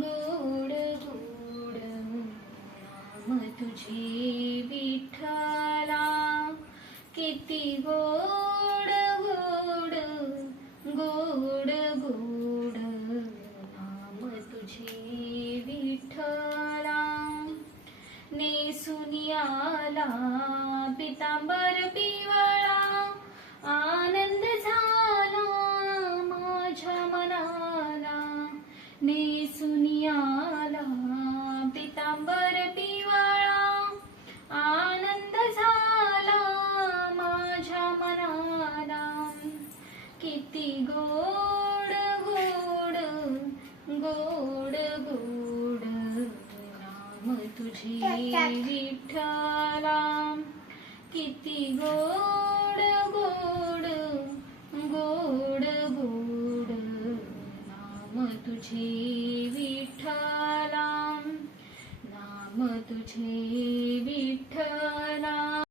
गोड गोड नाम तुझे विठ्ठला, किती गोड गोड गोड गोड नाम तुझे विठ्ठला. नेसून आला पितांबर पिवळा, आनंद झाला माझ्या मनाला. नेसून आला पितांबर पिवळा, आनंद झाला माझ्या मनाला. किती गोड गोड गोड गोड नाम तुझे विठ्ठला, किती गोड गोड गोड गोड नाम तुझे विठ्ठला, नाम तुझे